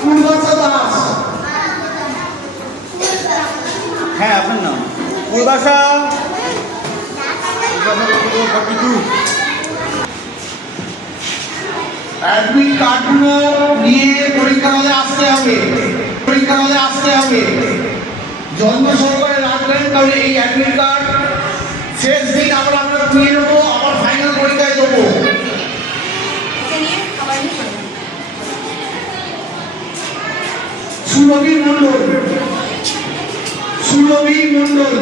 পূর্বাশা দাস। হ্যাঁ আপনার নাম পূর্বাশা। অ্যাডমিট কার্ডগুলো নিয়ে পরীক্ষা হলে আসতে হবে, পরীক্ষা হলে আসতে হবে। জন্ম সহকারে রাখবেন, কারণ এই অ্যাডমিট কার্ড শেষ দিন আমরা আপনার নিয়ে নেবো, আবার ফাইনাল পরীক্ষায় দেবো। সুরভি মণ্ডল, সুরভি মণ্ডল।